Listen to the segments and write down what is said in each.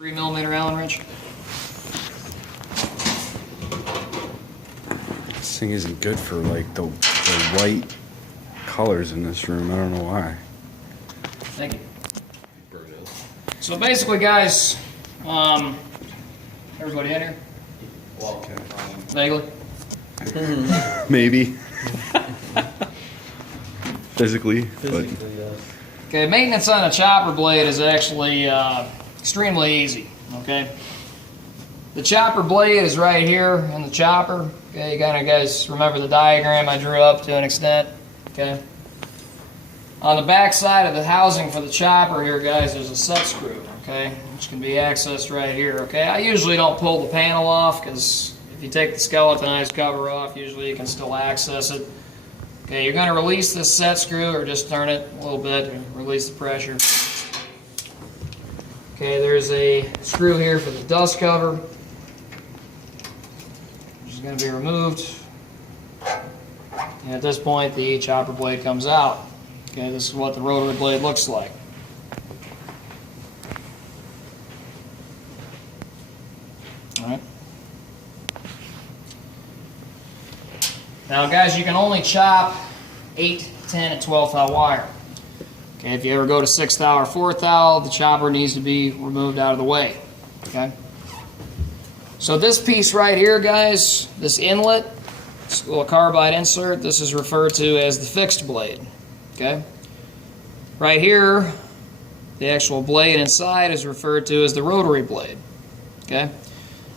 3mm Allen wrench. This thing isn't good for like the white colors in this room. I don't know why. Thank you. So basically, guys, everybody in here? Well, Vaguely? Maybe. Physically, but Okay, maintenance on a chopper blade is actually extremely easy, okay? The chopper blade is right here in the chopper. Okay, you kind of guys remember the diagram I drew up to an extent, okay? On the back side of the housing for the chopper here, guys, there's a set screw, okay, which can be accessed right here, okay? I usually don't pull the panel off because if you take the skeletonized cover off, usually you can still access it. Okay, you're going to release this set screw or just turn it a little bit and release the pressure. Okay, there's a screw here for the dust cover, which is going to be removed. And at this point, the chopper blade comes out. Okay, this is what the rotary blade looks like. All right. Now, guys, you can only chop 8, 10, and 12 thou wire. Okay, if you ever go to 6 thou or 4 thou, the chopper needs to be removed out of the way. Okay. So this piece right here, guys, this inlet, this little carbide insert, this is referred to as the fixed blade. Okay. Right here, the actual blade inside is referred to as the rotary blade. Okay.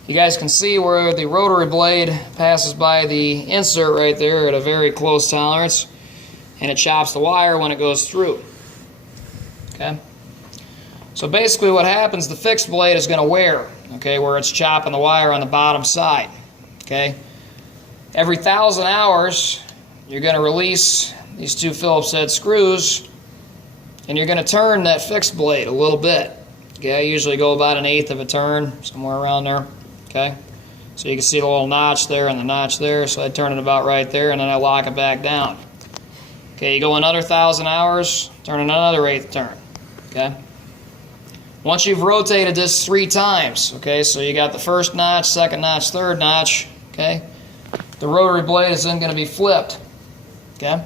You guys can see where the rotary blade passes by the insert right there at a very close tolerance, and it chops the wire when it goes through. Okay? So basically what happens, the fixed blade is going to wear, okay, where it's chopping the wire on the bottom side. Okay? Every 1,000 hours, you're going to release these two Phillips head screws, and you're going to turn that fixed blade a little bit. Okay? I usually go about 1/8 of a turn, somewhere around there. Okay, so you can see the little notch there and the notch there, so I turn it about right there and then I lock it back down. Okay, you go another 1,000 hours, turn another 1/8 turn. Okay, once you've rotated this 3 times, okay, so you got the first notch, second notch, third notch, okay, the rotary blade is then going to be flipped. Okay,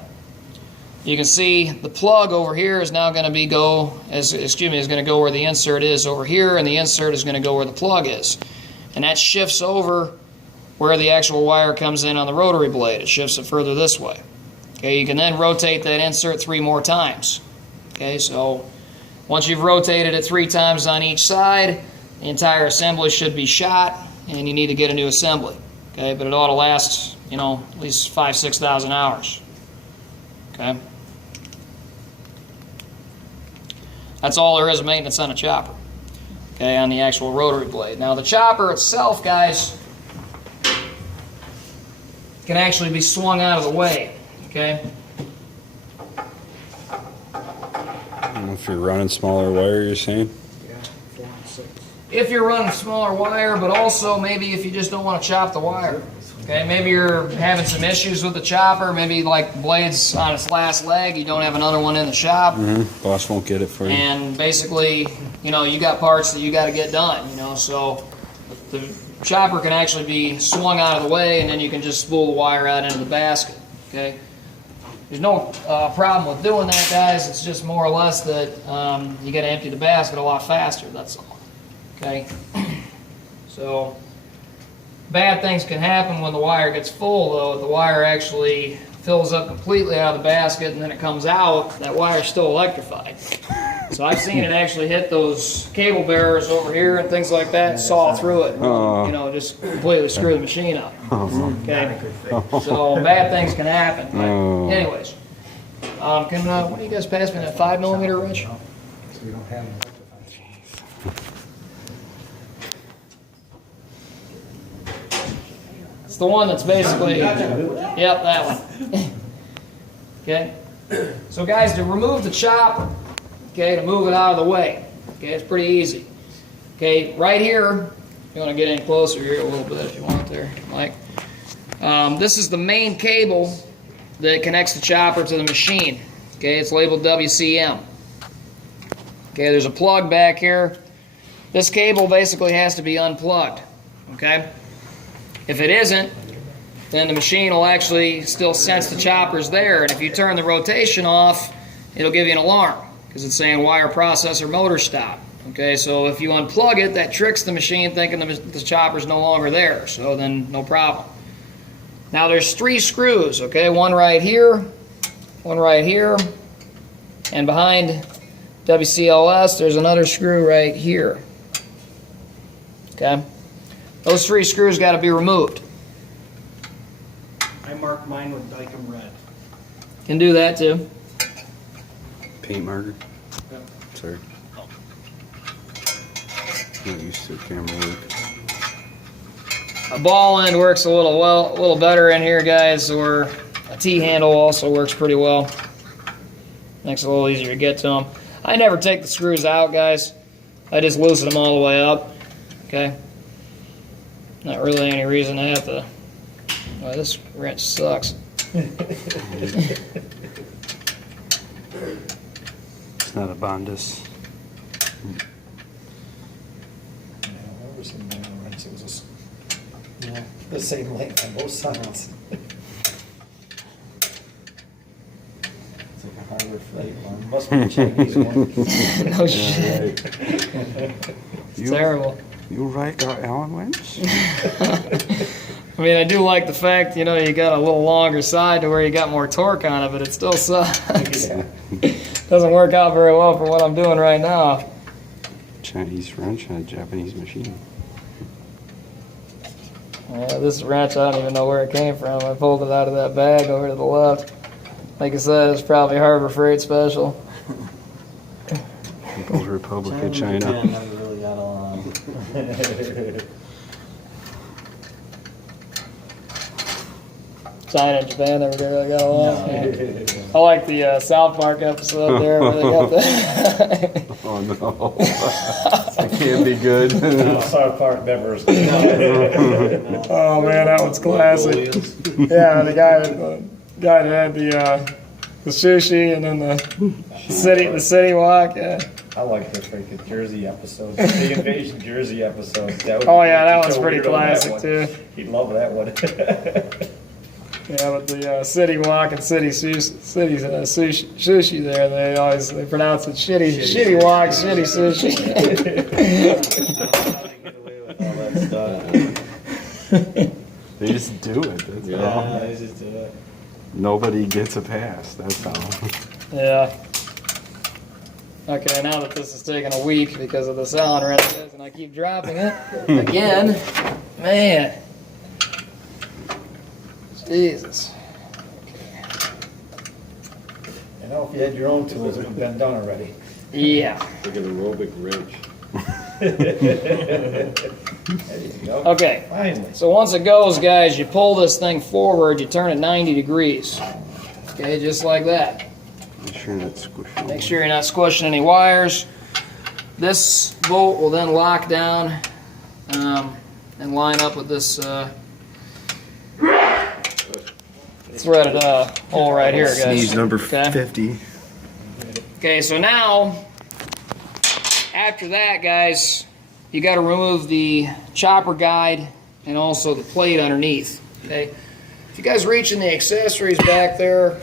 you can see the plug over here is now going to be is going to go where the insert is over here, and the insert is going to go where the plug is. And that shifts over where the actual wire comes in on the rotary blade. It shifts it further this way. Okay, you can then rotate that insert 3 more times. Okay, so once you've rotated it 3 times on each side, the entire assembly should be shot, and you need to get a new assembly. Okay, but it ought to last, you know, at least 5,000 to 6,000 hours. Okay, that's all there is of maintenance on a chopper. Okay, on the actual rotary blade. Now the chopper itself, guys, can actually be swung out of the way. Okay. I don't know if you're running smaller wire, you're saying? yeah, 4 and 6. If you're running smaller wire, but also maybe if you just don't want to chop the wire. Okay, maybe you're having some issues with the chopper, maybe like the blade's on its last leg, you don't have another one in the shop. Boss won't get it for you. And basically, you know, you got parts that you got to get done, you know, so the chopper can actually be swung out of the way, and then you can just spool the wire out into the basket. Okay, there's no problem with doing that, guys. It's just more or less that you got to empty the basket a lot faster, that's all. Okay, so bad things can happen when the wire gets full, though. If the wire actually fills up completely out of the basket and then it comes out, that wire's still electrified. So I've seen it actually hit those cable bearers over here and things like that, saw through it, you know, just completely screw the machine up. Okay, so bad things can happen. But anyways, what do you guys pass me that 5mm wrench? So we don't have an electrified. It's the one that's basically, yep, that one. Okay, so guys, to remove the chopper, okay, to move it out of the way, okay, it's pretty easy. Okay, right here, you want to get in closer here a little bit if you want there, Mike. This is the main cable that connects the chopper to the machine. Okay, it's labeled WCM. Okay, there's a plug back here this cable basically has to be unplugged, okay? If it isn't, then the machine will actually still sense the chopper's there, and if you turn the rotation off, it'll give you an alarm, because it's saying wire processor motor stop. Okay, so if you unplug it, that tricks the machine thinking the chopper's no longer there, so then no problem. Now there's 3 screws, okay, one right here, and behind WCLS there's another screw right here. Okay, those 3 screws got to be removed. I marked mine with Dykem red. Can do that too. Paint marker? Yep. Sorry. Not used to camera work. A ball end works a little better in here, guys, or a T-handle also works pretty well. Makes it a little easier to get to them. I never take the screws out, guys. I just loosen them all the way up. Okay. Not really any reason to have to. Well, this wrench sucks. It's not a Bondus. It was the same length on both sides. It's like a Harbor Freight one. Must be a Chinese one. No shit. It's terrible. You like our Allen wrench? I mean, I do like the fact, you know, you got a little longer side to where you got more torque on it, but it still sucks. Yeah. Doesn't work out very well for what I'm doing right now. Chinese wrench on a Japanese machine. Yeah, this wrench, I don't even know where it came from. I pulled it out of that bag over to the left. Like I said, it's probably Harbor Freight special. People's Republic of China. Yeah, never really got along. China and Japan never really got along. No. I like the South Park episode there where they got that. Oh no. That can't be good. No, South Park never. Oh man, that one's classic. Yeah, the guy that had the sushi and then the city walk. Yeah. I like the freaking Jersey episode, the Invasion Jersey episode. Oh yeah, that one's pretty classic too. He'd love that one. Yeah, but the city walk and city sushi there, they pronounce it shitty walk, shitty sushi. They just do it. That's all. They just do it. Nobody gets a pass. That's all. Yeah. Okay, now that this is taking a week because of the Allen wrenches and I keep dropping it again, man. Jesus. You know, if you had your own tools, it would have been done already. Yeah. Like an aerobic wrench. There you go. Okay. Finally. So once it goes, guys, you pull this thing forward, you turn it 90 degrees. Okay, just like that. Make sure not squishing. Make sure you're not squishing any wires. This bolt will then lock down and line up with this threaded hole right here, guys. Sneeze number Okay. 50. Okay, so now, after that, guys, you got to remove the chopper guide and also the plate underneath. Okay, if you guys reach in the accessories back there,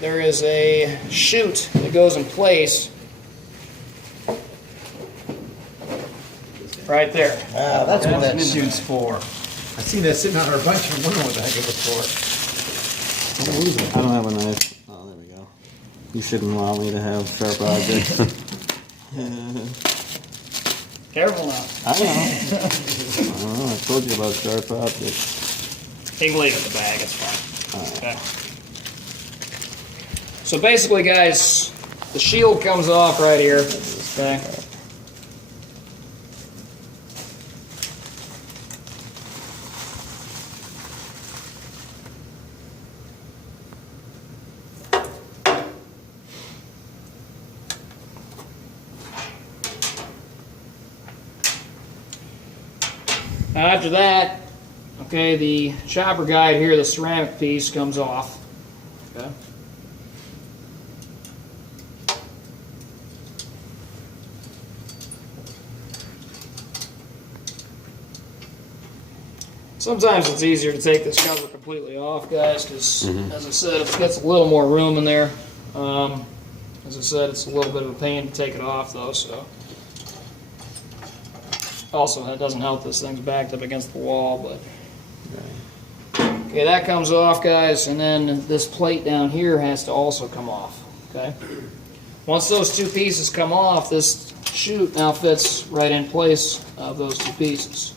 there is a chute that goes in place right there. Ah, that's what that chute's for. I seen that sitting on our bench and wondering what the heck it was for. I don't have a knife. Oh, there we go. You shouldn't allow me to have sharp objects. Careful now. I know. I told you about sharp objects. You can leave it in the bag, it's fine. Okay. So basically, guys, the shield comes off right here. Okay. Now after that, okay, the chopper guide here, the ceramic piece comes off. Okay. Sometimes it's easier to take this cover completely off, guys, because, as I said, it gets a little more room in there. As I said, it's a little bit of a pain to take it off, though, so. Also, that doesn't help this thing's backed up against the wall, but. Okay, that comes off, guys, and then this plate down here has to also come off, okay? Once those two pieces come off, this chute now fits right in place of those two pieces.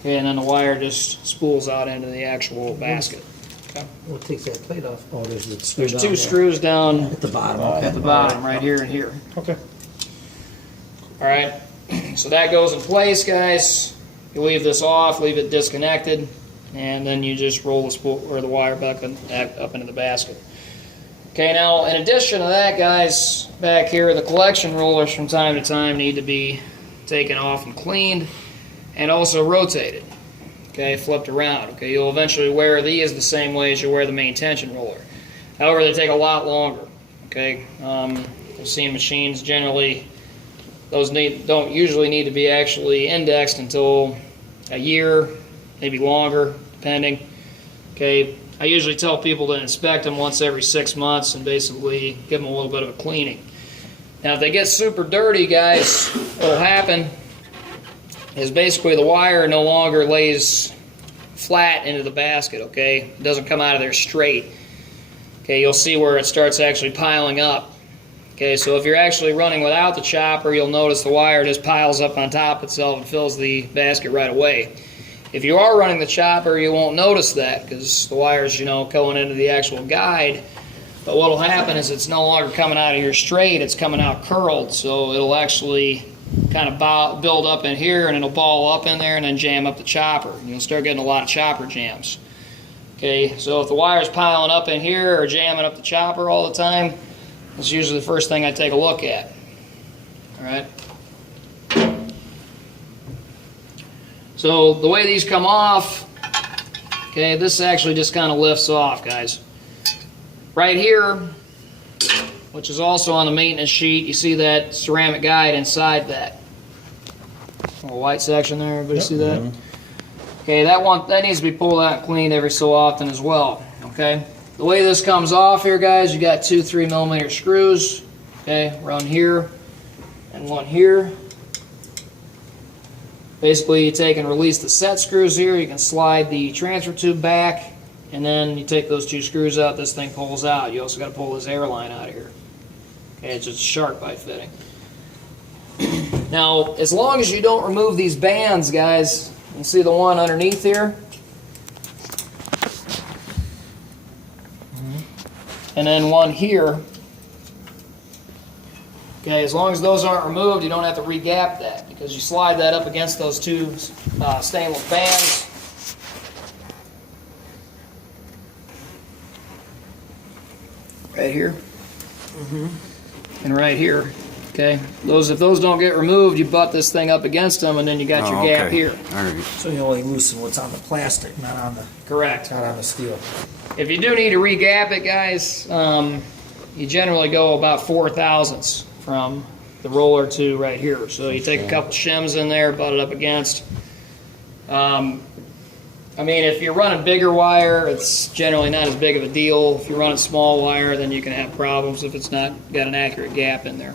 Okay, and then the wire just spools out into the actual basket. Okay. What takes that plate off? Oh, there's the There's two screws down at the bottom. Okay. at the bottom, right here and here. Okay. All right, so that goes in place, guys. You leave this off, leave it disconnected, and then you just roll the spool or the wire back up into the basket. Okay, now in addition to that, guys, back here the collection rollers from time to time need to be taken off and cleaned, and also rotated. Okay, flipped around. Okay, you'll eventually wear these the same way as you wear the main tension roller. However, they take a lot longer. Okay, I've seen machines generally, those don't usually need to be actually indexed until a year, maybe longer, depending. Okay, I usually tell people to inspect them once every 6 months and basically give them a little bit of a cleaning. Now, if they get super dirty, guys, what will happen is basically the wire no longer lays flat into the basket, okay? It doesn't come out of there straight. Okay, you'll see where it starts actually piling up. Okay, so if you're actually running without the chopper, you'll notice the wire just piles up on top of itself and fills the basket right away. If you are running the chopper, you won't notice that because the wire's, going into the actual guide. But what will happen is it's no longer coming out of here straight, it's coming out curled, so it'll actually kind of build up in here and it'll ball up in there and then jam up the chopper. And you'll start getting a lot of chopper jams. Okay, so if the wire's piling up in here or jamming up the chopper all the time, that's usually the first thing I take a look at. All right. So the way these come off, okay, this actually just kind of lifts off, guys. Right here, which is also on the maintenance sheet, you see that ceramic guide inside that. Little white section there, everybody see that? Okay, that needs to be pulled out and cleaned every so often as well, okay? The way this comes off here, guys, you got two 3mm screws, okay, one here and one here. Basically, you take and release the set screws here, you can slide the transfer tube back, and then you take those two screws out, this thing pulls out. You also got to pull this air line out of here. Okay, it's just a shark bite fitting. Now, as long as you don't remove these bands, guys, you see the one underneath here? And then one here. Okay, as long as those aren't removed, you don't have to re-gap that because you slide that up against those two stainless bands. Right here. And right here. Okay, if those don't get removed, you butt this thing up against them, and then you got your gap here. All right. So you only loosen what's on the plastic, not on the Correct. steel. If you do need to re-gap it, guys, you generally go about 4/1000ths from the roller to right here. So you take a couple shims in there, butt it up against. I mean, if you're running bigger wire, it's generally not as big of a deal. If you're running small wire, then you can have problems if it's not got an accurate gap in there.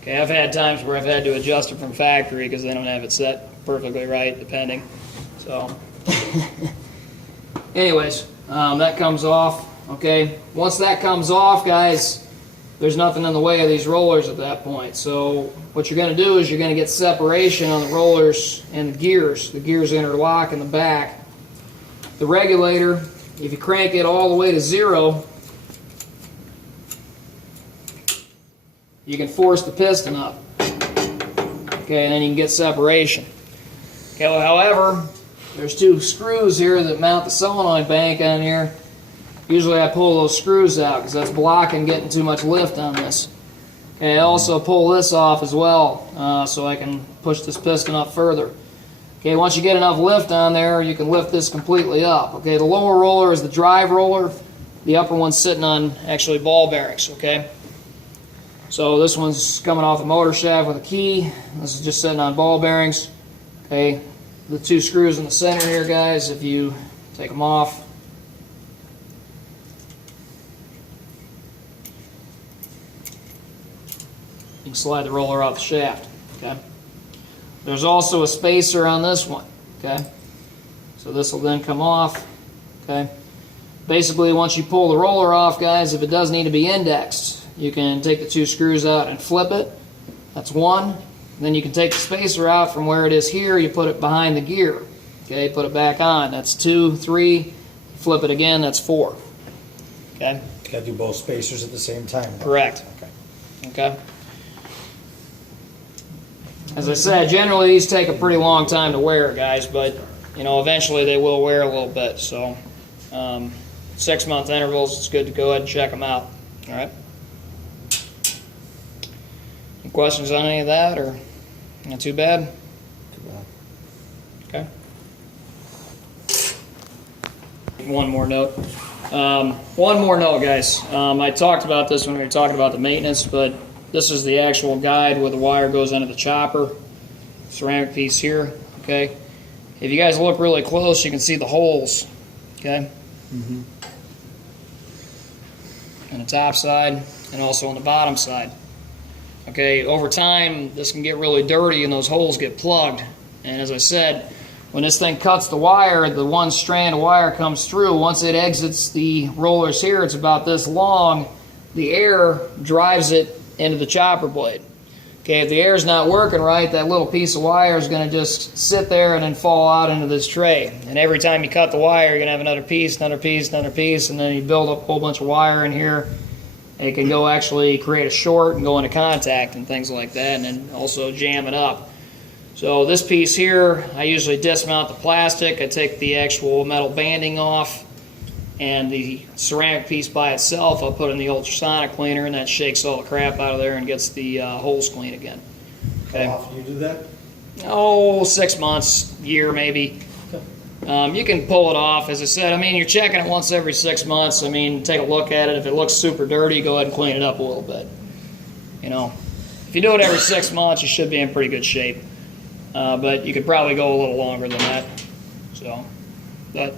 Okay, I've had times where I've had to adjust it from factory because they don't have it set perfectly right, depending. So, anyways, that comes off. Okay, once that comes off, guys, there's nothing in the way of these rollers at that point. So what you're going to do is you're going to get separation on the rollers and the gears. The gears interlock in the back. The regulator, if you crank it all the way to 0, you can force the piston up. Okay, and then you can get separation. Okay, well, however, there's two screws here that mount the solenoid bank on here. Usually I pull those screws out because that's blocking getting too much lift on this. Okay, I also pull this off as well so I can push this piston up further. Okay, once you get enough lift on there, you can lift this completely up. Okay, the lower roller is the drive roller. The upper one's sitting on actually ball bearings, okay? So this one's coming off the motor shaft with a key. This is just sitting on ball bearings. Okay, the two screws in the center here, guys, if you take them off, you can slide the roller off the shaft. Okay. There's also a spacer on this one. Okay. So this will then come off. Okay. Basically, once you pull the roller off, guys, if it does need to be indexed, you can take the two screws out and flip it. That's one. Then you can take the spacer out from where it is here. You put it behind the gear. Okay, put it back on. That's 2, 3. Flip it again. That's 4. Okay. Got to do both spacers at the same time. Correct. Okay. Okay. As I said, generally these take a pretty long time to wear, guys, but you know eventually they will wear a little bit. So 6-month intervals, it's good to go ahead and check them out. All right. Any questions on any of that, or not too bad? Too bad. Okay. One more note. One more note, guys. I talked about this when we were talking about the maintenance, but this is the actual guide where the wire goes into the chopper. Ceramic piece here. Okay. If you guys look really close, you can see the holes. Okay. Mm-hmm. On the top side and also on the bottom side. Okay, over time this can get really dirty and those holes get plugged. And as I said, when this thing cuts the wire, the one strand of wire comes through. Once it exits the rollers here, it's about this long. The air drives it into the chopper blade. Okay, if the air's not working right, that little piece of wire is going to just sit there and then fall out into this tray. And every time you cut the wire, you're going to have another piece, another piece, another piece, and then you build up a whole bunch of wire in here. It can go actually create a short and go into contact and things like that, and then also jam it up. So this piece here, I usually dismount the plastic. I take the actual metal banding off, and the ceramic piece by itself I'll put in the ultrasonic cleaner, and that shakes all the crap out of there and gets the holes clean again. Okay. How often do you do that? Oh, 6 months, year maybe. You can pull it off. As I said, I mean, you're checking it once every 6 months. I mean, take a look at it. If it looks super dirty, go ahead and clean it up a little bit. You know, if you do it every 6 months, you should be in pretty good shape. But you could probably go a little longer than that. So, that